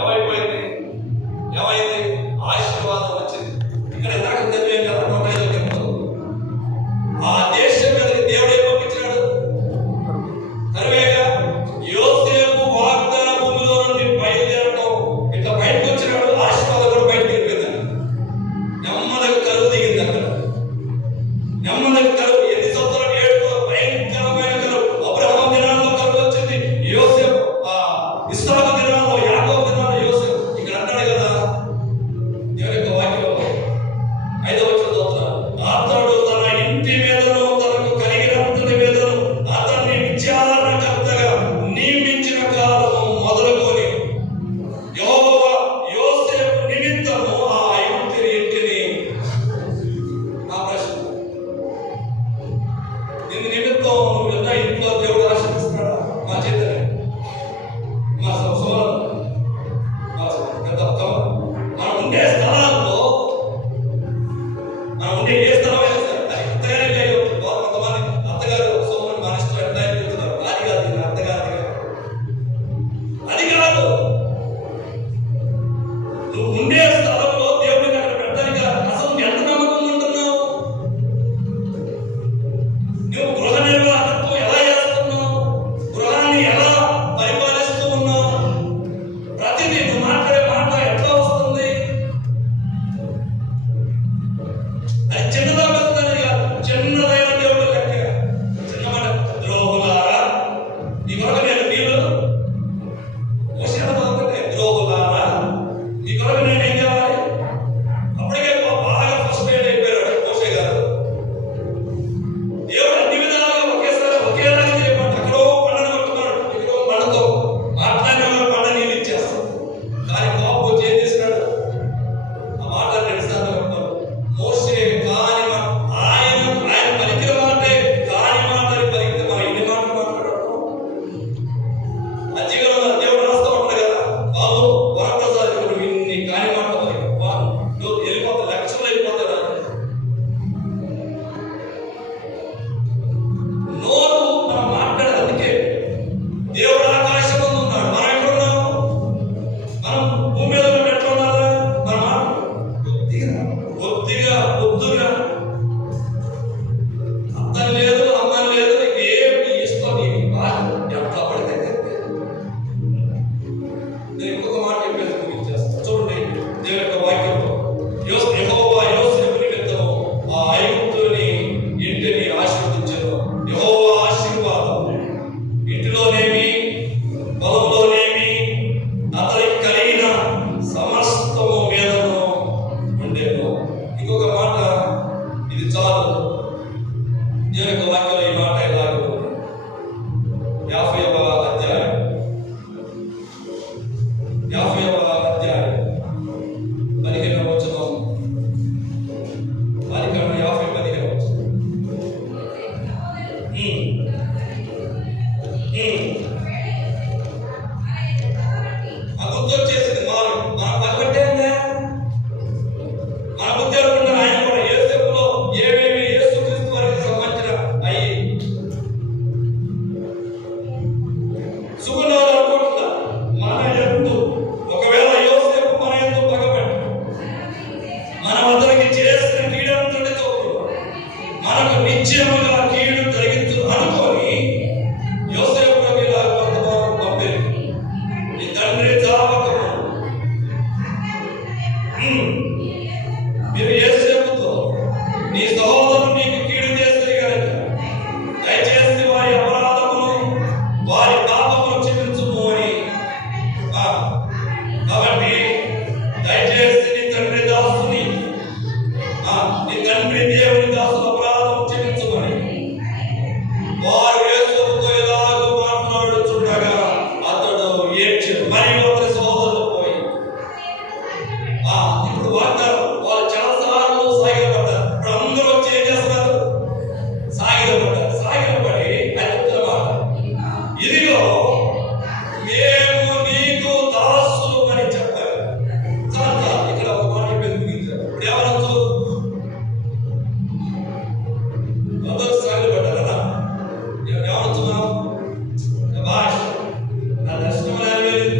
ఏమైపోయింది? ఏమైంది? ఆశీర్వాదం వచ్చింది. ఇక్కడ ఇందాక తెలివే కదా 105 చెప్తారు. ఆ దేశం మీదకి దేవుడే పంపించాడు. కరువేగా యోసేపు వాగ్దాన భూమిలో నుండి బయలుదేరటం ఇట్లా బయటకు వచ్చినాడు. ఆశీర్వాదం కూడా బయటకు వెళ్ళిపోయింది. నెమ్మదిగా కరువు దిగింది. అక్కడ నెమ్మదిగా కరువు. ఎన్ని సంవత్సరాలు? 7 భయంకరమైన కరువు. అబ్రహాము దినాల్లో కరువు వచ్చింది. యోసేపు ఇస్సాకు దినాల్లో, యాకోబు దినాల్లో యోసేపు. ఇక్కడ అంటాడు కదా దేవుని యొక్క వాక్యంలో 5వ వచనం చదువుతున్నాను. అతడు తన ఇంటి మీదను తనకు కలిగినంతటి మీదను అతన్ని విచారణకర్తగా నియమించిన కాలము మొదలుకొని యెహోవా యోసేపు నిమిత్తము ఆ ఐగుప్తు ఇంటిని నా ప్రశ్న నిన్ను నిమిత్తం నువ్వు ఎంత ఇంట్లో దేవుడు ఆశీర్వదిస్తున్నాడా? మా చేతనే మా సంవత్సరం మనం ఉండే స్థలాల్లో మనం ఉండే ఏ స్థలమైనా సరే అది అత్తగారి కొంతమంది అత్తగారు సోమని మన ఇష్టం ఎంత చెప్తున్నారు. అది కాదు, ఇది అత్తగారి అది కాదు. నువ్వు ఉండే స్థలంలో దేవుడిని అక్కడ పెట్టడానికి అసలు ఎంత నమ్మకం ఉంటున్నావు? నువ్వు గృహ నిర్వాహకత్వం ఎలా చేస్తున్నావు? గృహాన్ని ఎలా పరిపాలిస్తూ ఉన్నావు? ప్రతిదీ నువ్వు మాట్లాడే మాట ఎట్లా వస్తుంది? అది చిన్నదా పెద్దదని కాదు, చిన్నదైన దేవుడు లెక్క. చిన్న మాట, ద్రోహులారా ఈ కొరకు నేను నీళ్ళు ఒకటే, ద్రోహులారా ఈ కొరకు నేను ఏం చేయాలి? అప్పటికే బాగా ఫ్రస్ట్రేట్ అయిపోయాడు మోషే గారు. దేవుడు అన్ని విధాలుగా ఒకేసారి ఒకేలాగా చేయమంట. అక్కడో పండని కొట్టున్నాడు, ఇక్కడో పండతో మాట్లాడిన పండ నీళ్ళు ఇచ్చేస్తాం. కానీ కోపం వచ్చి ఏం చేసినాడు? ఆ మాట 2 సార్లు చెప్తాడు. మోషే కాని ఆయన పలికిన మాటే కాని మాట అని పలికితే మనం ఎన్ని మాటలు మాట్లాడతాం? అజ్జిగలో దేవుడు రాస్తూ ఉంటాడు కదా, బాబు వరప్రసాద్ నువ్వు ఇన్ని కాని మాటలు పలికావు, నువ్వు వెళ్ళిపోతా, లక్షలు వెళ్ళిపోతాడు. నోరు మనం మాట్లాడేది. అందుకే దేవుడు ఆకాశం ముందు ఉన్నాడు, మనం ఎక్కడ ఉన్నాము? మనం భూమి మీద ఉన్నప్పుడు ఎట్లా ఉండాలి? మన మాట బొత్తిగా అర్థం లేదు, అమ్మం లేదు, ఏమి ఇష్టం నీకు ఎట్లా పడితే నేను ఇంకొక మాట చెప్పేసి ముగించేస్తాను. చూడండి దేవుని యొక్క వాక్యంలో యెహోవా యోసేపు నిమిత్తము ఆ ఐగుప్తుని ఇంటిని ఆశీర్వదించెను. యెహోవా ఆశీర్వాదం ఇంటిలోనేమి పొలంలోనేమి అతనికి కలిగిన సమస్తము మీదను ఉండేను. ఇంకొక మాట, ఇది చాలు. దేవుని యొక్క వాక్యంలో ఈ మాట ఇలాగ ఉంది. 50వ అధ్యాయం 15వ వచనం. వారికన్నా 50:15 వచనం. ఆ గుర్తు వచ్చేసింది. మన పగబట్టే మన బుద్ధి అనుకుంటారు. ఆయన కూడా యోసేపులో ఏమేమి యేసుక్రీస్తు వారికి సంబంధించిన అయ్యి సుగుణాలు అనుకుంటున్నా. మన ఎందు ఒకవేళ యోసేపు మన ఎందు పగబట్టి మన వద్దకి చేసిన కీడంతటితో మనకు నిశ్చయముగా కీడు జరిగించు అనుకొని యోసేపుకి ఇలా కొంతవరకు పంపేది. నీ తండ్రి చావకము మీరు యోసేపుతో నీ సహోదరుడు నీకు కీడు చేస్తే కనుక దయచేసి వారి అపరాధమును వారి పాపమును క్షమించుము అని. కాబట్టి దయచేసి నీ తండ్రి దాసుని నీ తండ్రి దేవుని దాసుల అపరాధము క్షమించుమని వారు యేసుతో ఎలాగో మాట్లాడుచుండగా అతడు ఏడ్చాడు. మరియు అతని సహోదరుడు పోయి ఇప్పుడు వాగ్దానం వాళ్ళు చాలాసార్లు సాగిలపడ్డారు. ఇప్పుడు అందరూ వచ్చి ఏం చేస్తున్నారు? సాగిలపడ్డారు. సాగిలపడి అది చెప్తున్న మాట, ఇదిగో మేము నీకు దాసులు అని చెప్పారు. ఇక్కడ ఒక మాట ముగించారు. ఇప్పుడు ఏమనొచ్చు? అందరూ సాగిలపడ్డారు కదా, ఏమనొచ్చు? భాష నా దర్శనం వెళ్ళింది,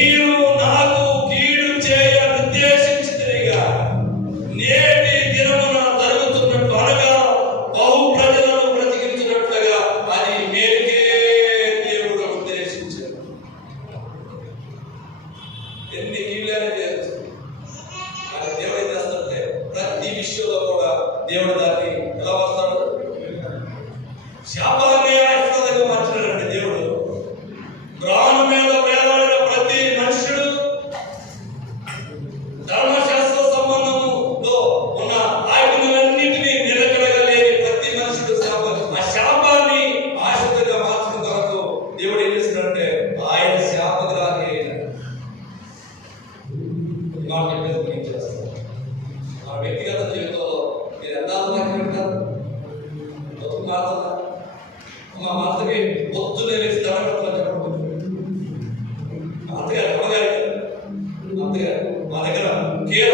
మీరు నాకు కీడు చేయ ఉద్దేశించితిరిగా నేటి దినమున జరుగుతున్నట్టు అనగా బహు ప్రజలను బ్రతికించినట్లుగా అది మేలుకే దేవుడు ఉద్దేశించాడు. ఎన్ని కీళ్ళని చేయొచ్చు, కానీ దేవుడు ఏం చేస్తాడంటే ప్రతి విషయంలో కూడా దేవుడు దాన్ని ఎలా వస్తాడు, శాపాన్ని ఆశీర్వాదంగా మార్చినాడండి దేవుడు. ప్రాణం మీద వేలాడిన ప్రతి మనుషుడు ధర్మశాస్త్ర సంబంధంలో ఉన్న ఆజ్ఞలన్నింటినీ నిలకడగలేని ప్రతి మనుషుడు ఆ శాపాన్ని ఆశీర్వాదంగా మార్చడం కొరకు దేవుడు ఏం చేస్తున్నాడంటే ఆయన శాపగ్రాహి అయినాడు. మాట చెప్పేసి చేస్తాడు. ఆ వ్యక్తిగత జీవితంలో మీరు ఎంత ఆత్మహత్య మా భర్తకి పొద్దునే లేచి దండం చెప్పడం, అత్తగారు అమ్మగారు అత్తగారు మా దగ్గర కేర్